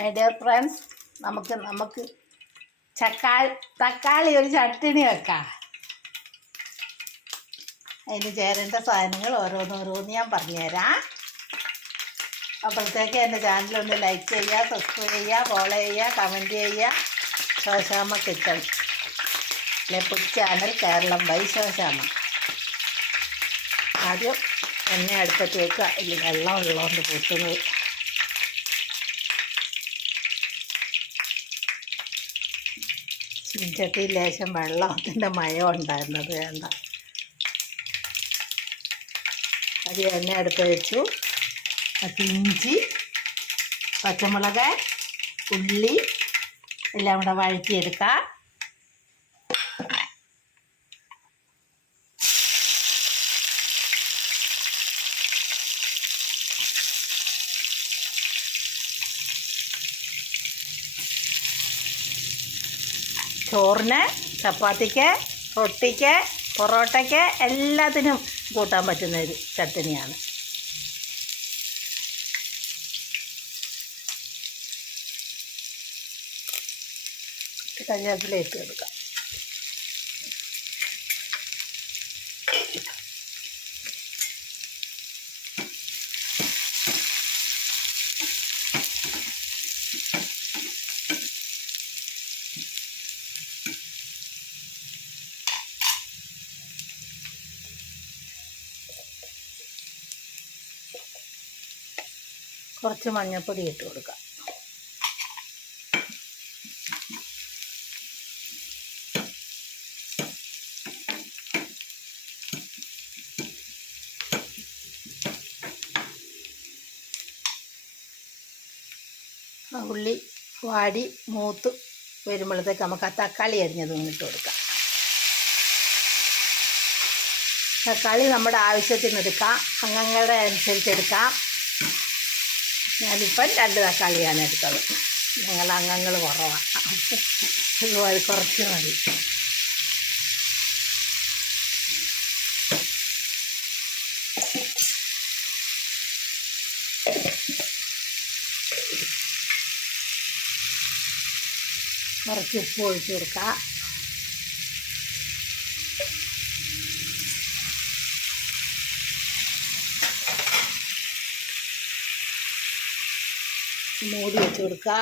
My dear friends, നമുക്ക് തക്കാളി ഒരു ചട്ടിണി വെക്കാം. അതിന് ചേരേണ്ട സാധനങ്ങൾ ഓരോന്നോരോന്ന് ഞാൻ പറഞ്ഞുതരാം. അപ്പോഴത്തേക്ക് എൻ്റെ ചാനലൊന്ന് ലൈക്ക് ചെയ്യുക, സബ്സ്ക്രൈബ് ചെയ്യുക, ഫോളോ ചെയ്യുക, കമൻറ്റ് ചെയ്യുക. Shoshamma kitchen food channel Keralam by Shoshamma. ആദ്യം എണ്ണ അടുപ്പത്ത് വെക്കുക. ഇതിൽ വെള്ളം ഉള്ളതുകൊണ്ട് പൂട്ടുന്നത്. ചീഞ്ചട്ടിയിൽ ലേശം വെള്ളത്തിൻ്റെ മയം ഉണ്ടായിരുന്നത് വേണ്ട. അത് എണ്ണ അടുപ്പ് വെച്ചു. ഇഞ്ചി, പച്ചമുളക്, ഉള്ളി എല്ലാം കൂടെ വഴറ്റിയെടുക്കുക. ചോറിന്, ചപ്പാത്തിക്ക്, റൊട്ടിക്ക്, പൊറോട്ടയ്ക്ക് എല്ലാത്തിനും കൂട്ടാൻ പറ്റുന്ന ഒരു ചട്നിയാണ്. കറിവേപ്പില ഇട്ട് കൊടുക്കാം. കുറച്ച് മഞ്ഞൾപ്പൊടി ഇട്ട് കൊടുക്കാം. ഉള്ളി വാടി മൂത്ത് വരുമ്പോഴത്തേക്ക് നമുക്ക് ആ തക്കാളി അരിഞ്ഞത് ഇട്ട് കൊടുക്കാം. തക്കാളി നമ്മുടെ ആവശ്യത്തിന് എടുക്കാം, അംഗങ്ങളുടെ അനുസരിച്ച് എടുക്കാം. ഞാനിപ്പം 2 തക്കാളിയാണ് എടുത്തത്. ഞങ്ങൾ അംഗങ്ങൾ കുറവാണ്, അതുപോലെ കുറച്ച് മതി. കുറച്ച് ഉപ്പ് ഒഴിച്ച് കൊടുക്കാം. മൂടി വെച്ച് കൊടുക്കുക.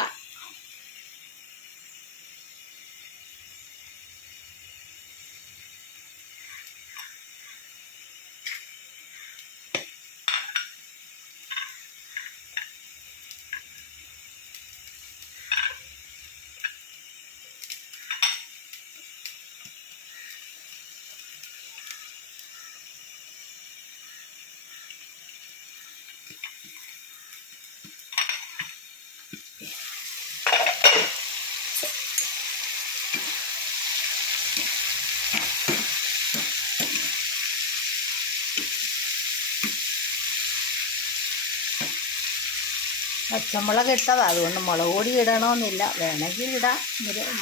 പച്ചമുളക് ഇട്ടത്, അതുകൊണ്ട് മുളക് പൊടി ഇടണമെന്നില്ല, വേണമെങ്കിൽ ഇടാം.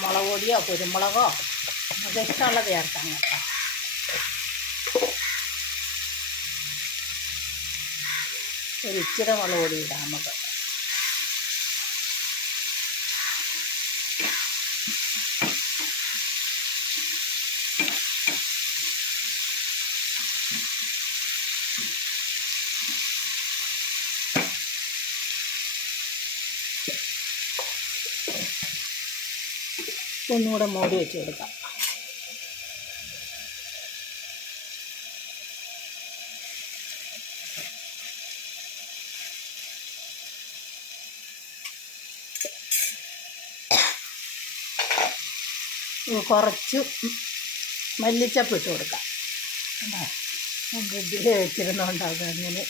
മുളക് പൊടിയോ കുരുമുളകോ നമുക്ക് ഇഷ്ടമുള്ളത് ചേർക്കാം കേട്ടോ. ഒരു ഇച്ചിരി മുളക് പൊടി ഇടാം നമുക്ക്. ഒന്നുകൂടെ മൂടി വെച്ച് കൊടുക്കാം. കുറച്ച് മല്ലിച്ചപ്പ് ഇട്ട് കൊടുക്കാം. ഫ്രിഡ്ജിൽ വെച്ചിരുന്നോണ്ടാകും അങ്ങനെ.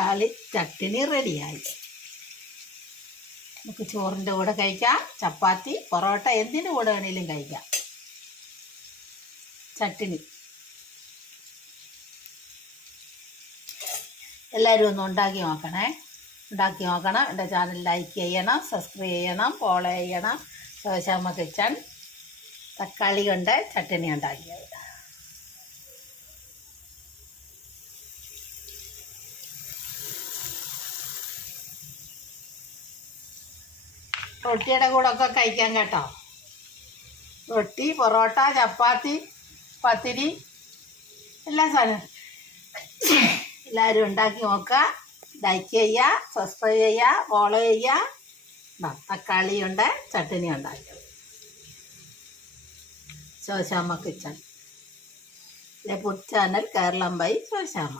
തക്കാളി ചട്ടിനി റെഡിയായി. നമുക്ക് ചോറിൻ്റെ കൂടെ കഴിക്കാം, ചപ്പാത്തി, പൊറോട്ട എന്തിൻ്റെ കൂടെ വേണമെങ്കിലും കഴിക്കാം. ചട്ടിനി എല്ലാവരും ഒന്ന് ഉണ്ടാക്കി നോക്കണം. എൻ്റെ ചാനൽ ലൈക്ക് ചെയ്യണം, സബ്സ്ക്രൈബ് ചെയ്യണം, ഫോളോ ചെയ്യണം. ശോശാമ്മ കിച്ചൺ തക്കാളി കൊണ്ട് ചട്ടിനി ഉണ്ടാക്കിയത്. റൊട്ടിയുടെ കൂടെ ഒക്കെ കഴിക്കാം കേട്ടോ. റൊട്ടി, പൊറോട്ട, ചപ്പാത്തി, പത്തിരി എല്ലാ സാധനവും എല്ലാവരും ഉണ്ടാക്കി നോക്കുക. ലൈക്ക് ചെയ്യുക, സബ്സ്ക്രൈബ് ചെയ്യുക, ഫോളോ ചെയ്യുക. തക്കാളി കൊണ്ട് ചട്ടിനി ഉണ്ടാക്കിയത്. Shoshamma kitchen, food channel Keralam by Shoshamma.